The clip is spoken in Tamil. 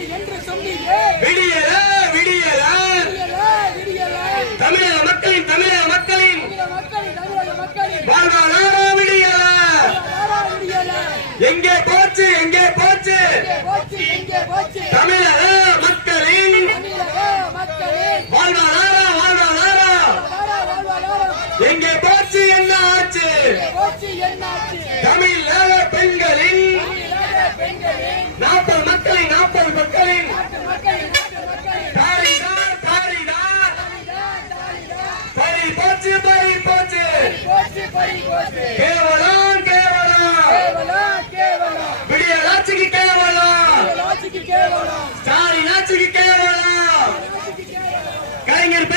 ஆட்சி என்று சொன்னீரே விடியல விடியல தமிழக மக்களின் வாழ்வாதார விடியல எங்கே போச்சு தமிழக மக்களின் வாழ்வாதார எங்கே போச்சு என்ன ஆச்சு தமிழக பெண்களின் 40 மக்களின் பறி போச்சு கேவலம் விடியல் ஆட்சிக்கு கேவலம் ஸ்டாலின் ஆட்சிக்கு கேவலம் கலைஞர்